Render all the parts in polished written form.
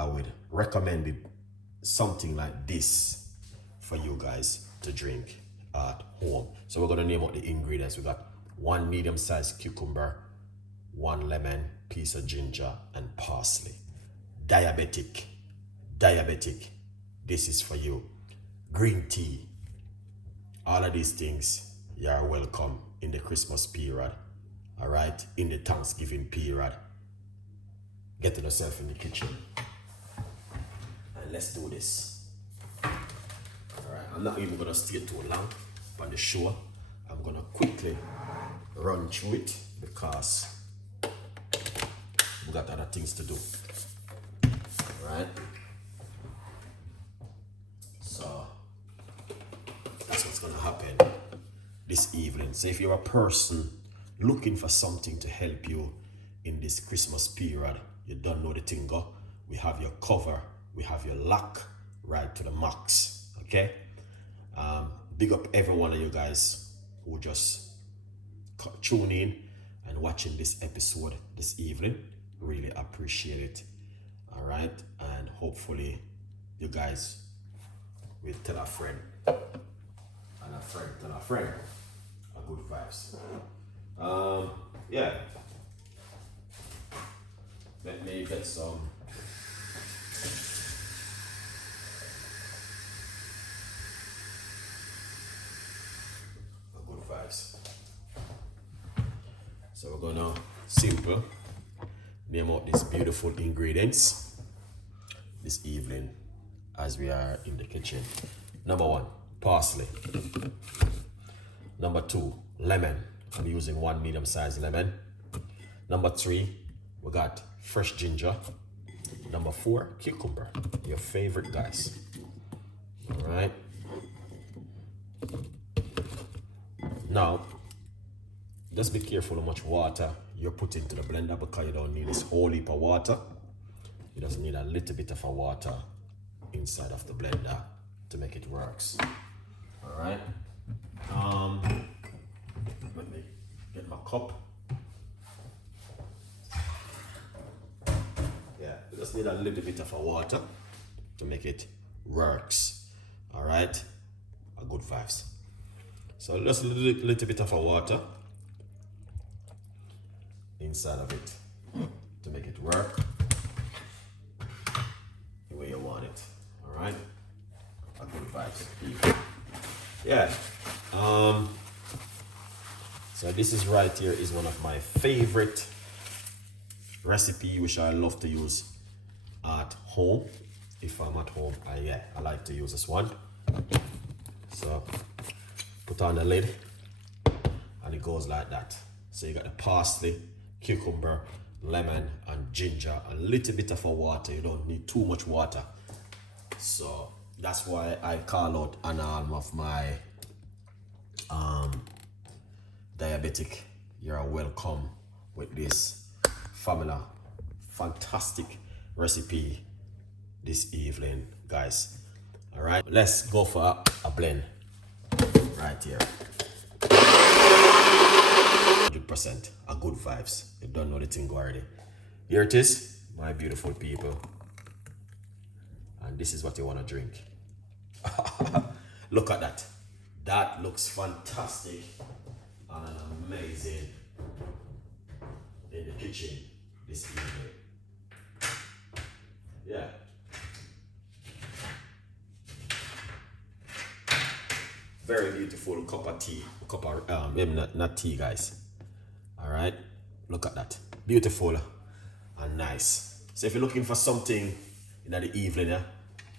I would recommend it, something like this for you guys to drink at home. So we're gonna name out the ingredients. We got 1 medium-sized cucumber, 1 lemon, piece of ginger, and parsley. Diabetic, this is for you. Green tea, all of these things, you are welcome in the Christmas period, all right? In the Thanksgiving period. Getting yourself in the kitchen. And let's do this. All right, I'm not even gonna stay too long on the show. I'm gonna quickly run through it because we got other things to do. All right? So that's what's gonna happen this evening. So if you're a person looking for something to help you in this Christmas period, you don't know the thing go, we have your cover, we have your lock right to the max. Okay, big up every one of you guys who just tune in and watching this episode this evening. Really appreciate it. All right, and hopefully you guys will tell a friend, and a friend tell a friend. A good vibes. Yeah, let me get some good vibes. So we're gonna simple name out these beautiful ingredients this evening as we are in the kitchen. Number 1, parsley. Number 2, lemon. I'm using 1 medium-sized lemon. Number 3, we got fresh ginger. Number 4, cucumber. Your favorite, guys. All right. Now, just be careful how much water you put into the blender because you don't need this whole heap of water. You just need a little bit of water inside of the blender to make it works. All right. Let me get my cup. Yeah, you just need a little bit of water to make it works. All right, a good vibes. So just a little bit of water inside of it to make it work the way you want it. All right, a good vibes. Yeah. So this is right here is one of my favorite recipe which I love to use at home. If I'm at home, I like to use this one. So put on the lid and it goes like that. So you got the parsley, cucumber, lemon, and ginger, a little bit of water. You don't need too much water. So that's why I call out an arm of my diabetic. You're welcome with this formula, fantastic recipe this evening, guys. All right, let's go for a blend right here. 100%, a good vibes. You don't know the thing already. Here it is, my beautiful people. And this is what you want to drink. Look at that. That looks fantastic and an amazing in the kitchen this evening. Yeah. Very beautiful cup of tea. Maybe not tea, guys. All right. Look at that. Beautiful and nice. So if you're looking for something in the evening,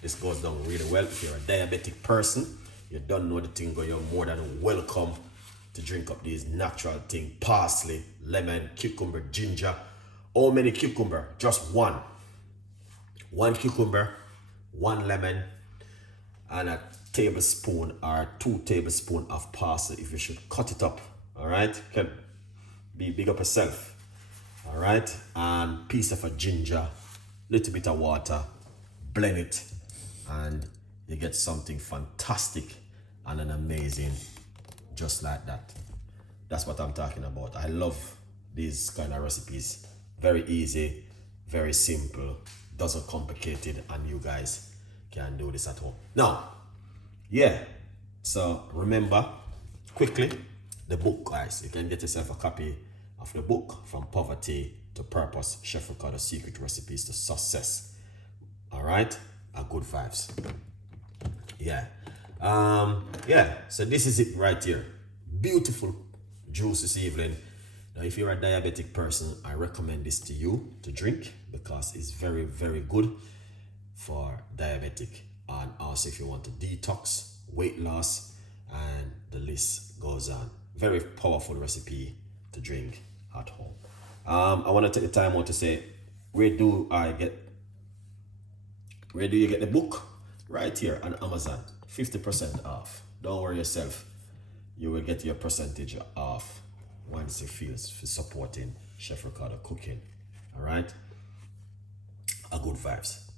this goes down really well. If you're a diabetic person, you don't know the thing, you're more than welcome to drink up these natural thing. Parsley, lemon, cucumber, ginger. How many cucumber? Just one. 1 cucumber, 1 lemon, and a tablespoon or 2 tablespoons of parsley if you should cut it up. All right, can be big up yourself. All right, and piece of a ginger, little bit of water, blend it, and you get something fantastic and an amazing, just like that. That's what I'm talking about. I love these kind of recipes. Very easy, very simple, doesn't complicate it, and you guys can do this at home. Now, yeah, so remember quickly the book, guys. You can get yourself a copy of the book, From Poverty to Purpose, Chef Ricardo Secret Recipes to Success. All right, a good vibes. Yeah, yeah, so this is it right here. Beautiful juice this evening. Now if you're a diabetic person, I recommend this to you to drink because it's very, very good for diabetic, and also if you want to detox, weight loss, and the list goes on. Very powerful recipe to drink at home. I want to take the time out to say, where do you get the book? Right here on Amazon, 50% off. Don't worry yourself, you will get your percentage off once you feel for supporting Chef Ricardo Cooking. All right, a good vibes.